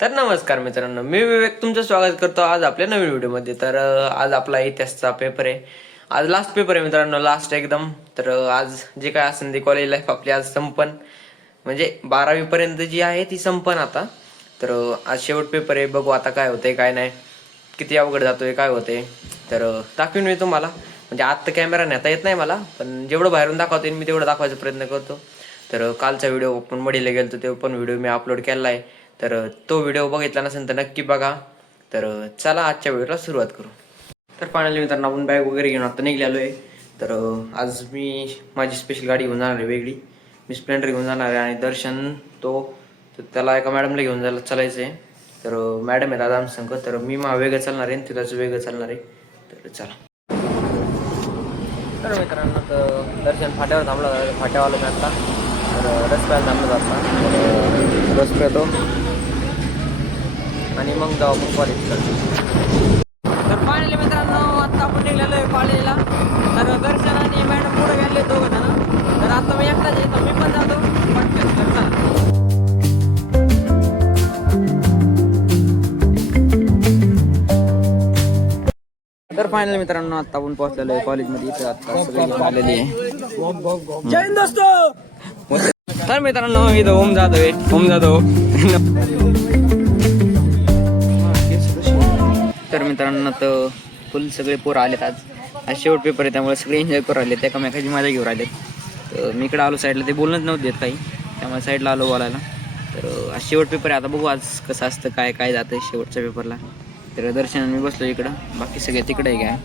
तर नमस्कार मित्रांनो, मी विवेक तुमचं स्वागत करतो आज आपल्या नवीन व्हिडिओमध्ये. तर आज आपला इतिहासचा पेपर आहे. आज लास्ट पेपर आहे मित्रांनो, लास्ट एकदम. तर आज जे काय असेल ते कॉलेज लाईफ आपली आज संपन, म्हणजे 12वी पर्यंत जी आहे ती संपन आता. तर आज शेवट पेपर आहे, बघू आता काय होतंय काय नाही, किती अवघड जातोय काय होतंय. तर दाखवीन मी तुम्हाला, म्हणजे आत्ता कॅमेरा नेता येत नाही मला, पण जेवढं बाहेरून दाखवता येईल मी तेवढं दाखवायचा प्रयत्न करतो. तर कालचा व्हिडिओ आपण मडीला गेलो तो पण व्हिडिओ मी अपलोड केला आहे. तर तो व्हिडिओ बघितला नसेल तर नक्की बघा. तर चला आजच्या व्हिडिओला सुरुवात करू. तर फायनली मित्रांनो आपण बॅग वगैरे घेऊन आता निघालो आहे. तर आज मी माझी स्पेशल गाडी घेऊन जाणार आहे वेगळी. मी स्प्लेंडर घेऊन जाणार आहे आणि दर्शन तर त्याला एका मॅडमला घेऊन जायला चालायचं आहे. तर मॅडम आहे दादा संघ, तर मी वेगळं चालणार आहे आणि त्याचं वेगळं चालणार आहे. तर चला. तर मित्रांनो तर दर्शन फाट्यावर थांबला, फाट्यावाला मी आता. तर रस्त्याला थांबलो जाता रस पेतो आणि मग जाऊ आपण कॉलेजला. तर फायनली मित्रांनो आता आपण निघलेलो आहे कॉलेजला. तर दर्शन आणि मॅडम पुढे गेले दोघं जण. तर आता मी एकटाच येतो, मी पण जातो पटकन. तर चला. तर फायनली मित्रांनो आता आपण पोहोचलेलो आहे कॉलेजमध्ये. इथं आता सगळे आलेले आहे. जय हिंद दोस्तो. तर मित्रांनो इथं ओम जाधव तर मित्रांनो तर फुल सगळे पोरं आलेत. आज शेवट पेपर आहे त्यामुळे सगळे एन्जॉय करू राहिलेत, एकामेकाची मजा घेऊन राहिलेत. तर मी इकडे आलो साईडला, ते बोलणंच नव्हतं देत काही, त्यामुळे साईडला आलो बोलायला. तर आज शेवट पेपर आहे, आता बघू आज कसं असतं काय काय जातं शेवटच्या पेपरला. तर दर्शन मी बसलो इकडं, बाकी सगळे तिकडे काय.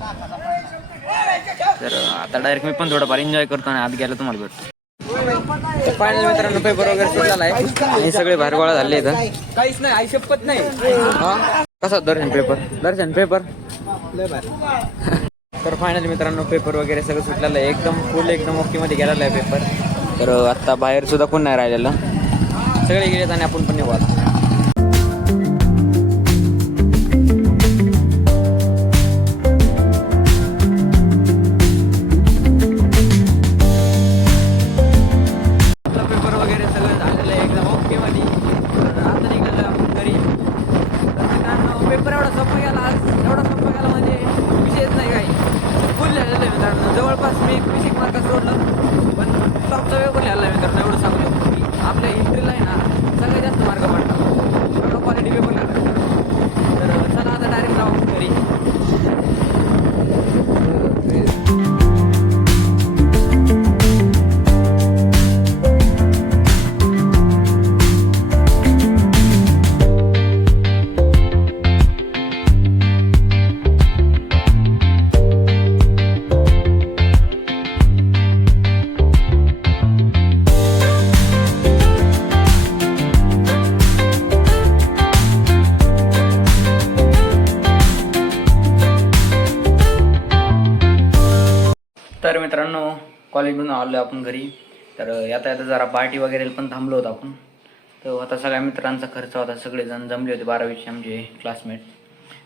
तर आता डायरेक्ट मी पण थोडंफार एन्जॉय करतो आणि आत गेला तुम्हाला भेटतो. तर फायनल मित्रांनो पेपर वगैरे सुटलेला आहे आणि सगळे बाहेर गोळा झाले इथं. काहीच नाही, आई शपथ नाही. कसा दर्शन पेपर तर फायनली मित्रांनो पेपर वगैरे सगळं सुटलेलं आहे, एकदम फुल एकदम ओके मध्ये गेलेला आहे पेपर. तर आता बाहेर सुद्धा कोण नाही राहिलेलं, सगळे गेलेत आणि आपण पण निघू आता. पेपर वगैरे सगळं झालेलं आहे एकदम ओके मध्ये. आता निघालं आपण घरी. तर पेपर एवढा सोपा गेला आज, एवढा सोपा गेला म्हणजे विषयच नाही काही. फुल झालेलं आहे मित्रांनो, जवळपास मी 21 मार्क सोडलं, पण टॉपचा पेपर लिहायला मित्रांनो एवढं सांगू शकतो की आपल्या हिस्ट्रीला आहे ना सगळ्यात जास्त मार्क पडतात. एवढं क्वालिटी पेपर लिहायला. तर चला आता डायरेक्ट जाऊ घरी. तर मित्रांनो कॉलेजमधून आलो आपण घरी. तर आता जरा पार्टी वगैरे पण थांबलो होतो आपण. तर आता सगळ्या मित्रांचा खर्च होता, सगळेजण जमले होते 12वीचे आमचे क्लासमेट.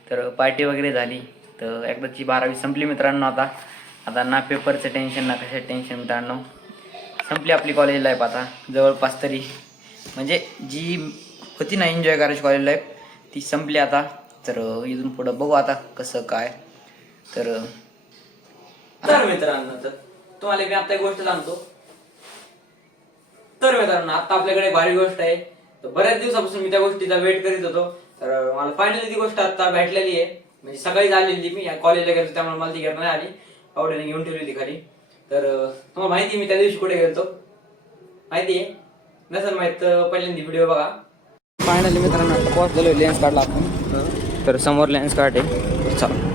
तर पार्टी वगैरे झाली. तर एकदाची 12वी संपली मित्रांनो. आता ना पेपरचं टेन्शन ना कशाचं टेन्शन मित्रांनो. संपली आपली कॉलेज लाईफ आता जवळपास तरी, म्हणजे जी होती ना एन्जॉय करायची कॉलेज लाईफ ती संपली आता. तर इथून पुढं बघू आता कसं काय. तर मित्रांनो तर तुम्हाला मी आता एक गोष्ट सांगतो. तर मित्रांनो आता आपल्याकडे भारी गोष्ट आहे. तर बऱ्याच दिवसापासून मी त्या गोष्टीचा वेट करीत होतो. तर मला फायनली ती गोष्ट आता भेटलेली आहे. म्हणजे सकाळी आलेली, मी कॉलेजला गेलो त्यामुळे मला ती घेऊन नाही आली, आवडीने घेऊन ठेवली होती खाली. तर तुम्हाला माहिती मी त्या दिवशी कुठे गेलो माहिती आहे नसेल माहित तर पहिल्यांदा व्हिडिओ बघा. फायनली मित्रांनो आता पोहोचलेलो, लेन्स काढला आपण. तर समोर लेन्स कार्ड आहे. चला.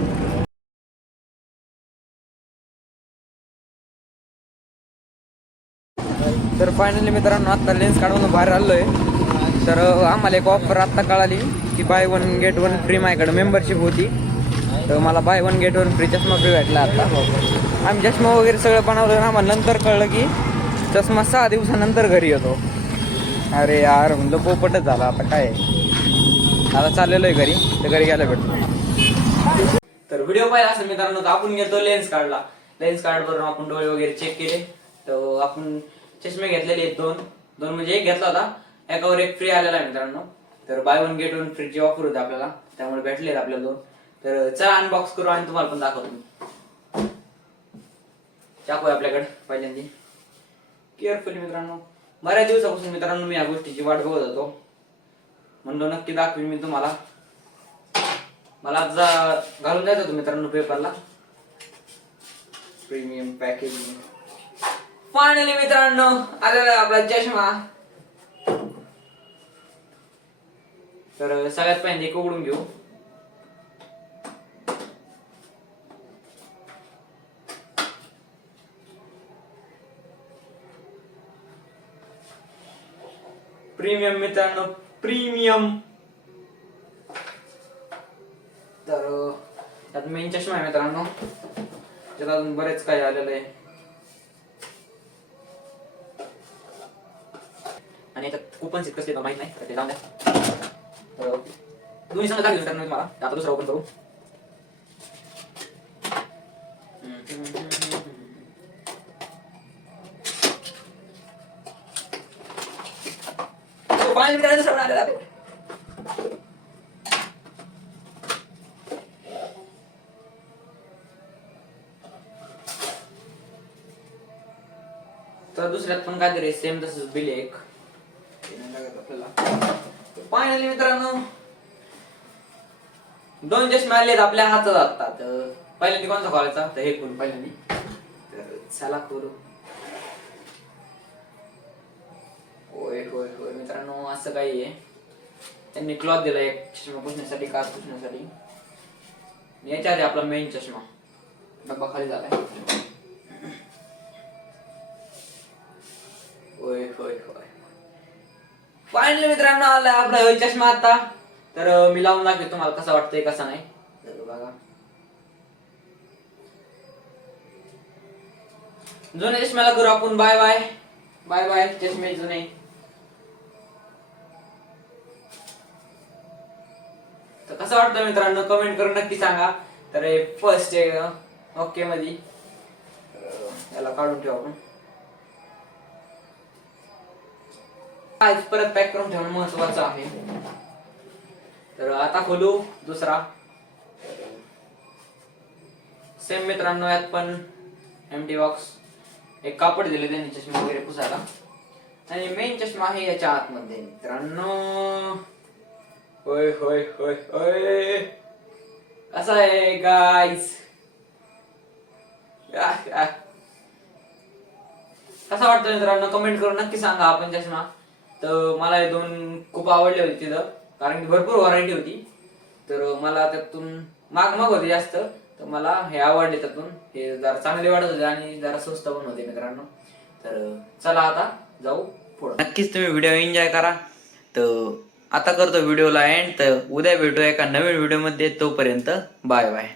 तर फायनली मित्रांनो आता लेन्स काढून बाहेर आलोय. तर आम्हाला एक ऑफर आत्ता कळाली की बाय 1 गेट 1 फ्री. माझ्याकडे मेंबरशिप होती, तर मला बाय 1 गेट 1 फ्री चष्मा फ्री भेटला. आता आम्ही चष्मा वगैरे सगळं बनवलं. आम्हाला नंतर कळलं की चष्मा 6 दिवसानंतर घरी येतो. अरे यार म्हणलं पोपटच झाला. आता काय आता चाललेलो आहे घरी, तर घरी गेलं भेटतो. तर व्हिडिओ पाहिला असेल मित्रांनो, तर आपण घेतो लेन्स काढला. लेन्स कार्ड वरून आपण डोळे वगैरे चेक केले. तर आपण चष्मे घेतलेले आहेत दोन म्हणजे एक घेतला होता, एकावर एक फ्री आलेला आहे मित्रांनो. तर बाय वन गेट वन फ्रीची ऑफर होती आपल्याला, त्यामुळे भेटले आपल्याला 2. तर चला अनबॉक्स करू आणि तुम्हाला पण दाखवतो. चाकू आहे आपल्याकडे पहिल्यांदा. केअरफुली मित्रांनो, बऱ्याच दिवसापासून मित्रांनो मी या गोष्टीची वाट बघत होतो, म्हणलो नक्की दाखवीन मी तुम्हाला. मला आज घालून जायचं होतं मित्रांनो पेपरला. प्रीमियम पॅकेजिंग फायनली मित्रांनो आलेला आपला चष्मा. तर सगळ्यात पहिले उघडून घेऊ. प्रीमियम मित्रांनो, प्रीमियम. तर त्यात मेन चष्मा आहे मित्रांनो, त्यात अजून बरेच काही आलेलं आहे. आणि याच्यात कुपन्स कसले माहित नाही, तर ते जाऊन द्या. तर दोन्ही संघ दाखवू मित्रांनो तुम्हाला. आता दुसरा ओपन करू. फायनली मित्रांनो दुसरा आलेला आहे. तर दुसऱ्यात पण काहीतरी सेम तसंच बिल आहे एक. फायनली मित्रांनो 2 चष्मे आलेत आपल्या हातात आता. तर पहिल्यांदा कोणता खोलायचा, तर हे करून पहिल्यांदा. तर चला करू. होय होय होय मित्रांनो, असं काही आहे. त्यांनी क्लॉथ दिला एक चष्मा पुसण्यासाठी, काच पुसण्यासाठी. याच्या आधी आपला मेन चष्मा डब्बा खाली झालाय. होय होय होय. फायनली मित्रांनो आला आपला होय चष्मा आता. तर मी लावून दाखवतो तुम्हाला कसा वाटतंय कसा नाही. तर बघा, जुने चष्म्याला करू आपण बाय बाय. बाय बाय चष्मे जुने. तर कसं वाटतं मित्रांनो कमेंट करून नक्की सांगा. तर हे फर्स्ट ओके मध्ये याला काढून ठेवू आपण. परत पॅक करून ठेवणं महत्वाचं आहे. तर आता खोलू दुसरा. सेम मित्रांनो यात पण एम्प्टी बॉक्स. एक कापड दिले त्यांनी चष्मा वगैरे पुसायला. आणि मेन चष्मा आहे याच्या आतमध्ये मित्रांनो. होय होय होय होय. कसा आहे गाईस, कसा वाटतं मित्रांनो कमेंट करून नक्की सांगा. आपण चष्मा तर मला हे 2 खूप आवडले होते तिथं, कारण की भरपूर व्हरायटी होती. तर मला त्यातून माग होते जास्त, तर मला हे आवडले. त्यातून हे जरा चांगले वाटत होते आणि जरा स्वस्त पण होते मित्रांनो. तर चला आता जाऊ पुढे. नक्कीच तुम्ही व्हिडिओ एन्जॉय करा. तर आता करतो व्हिडिओला एंड. तर उद्या भेटूया एका नवीन व्हिडिओ मध्ये. तोपर्यंत बाय बाय.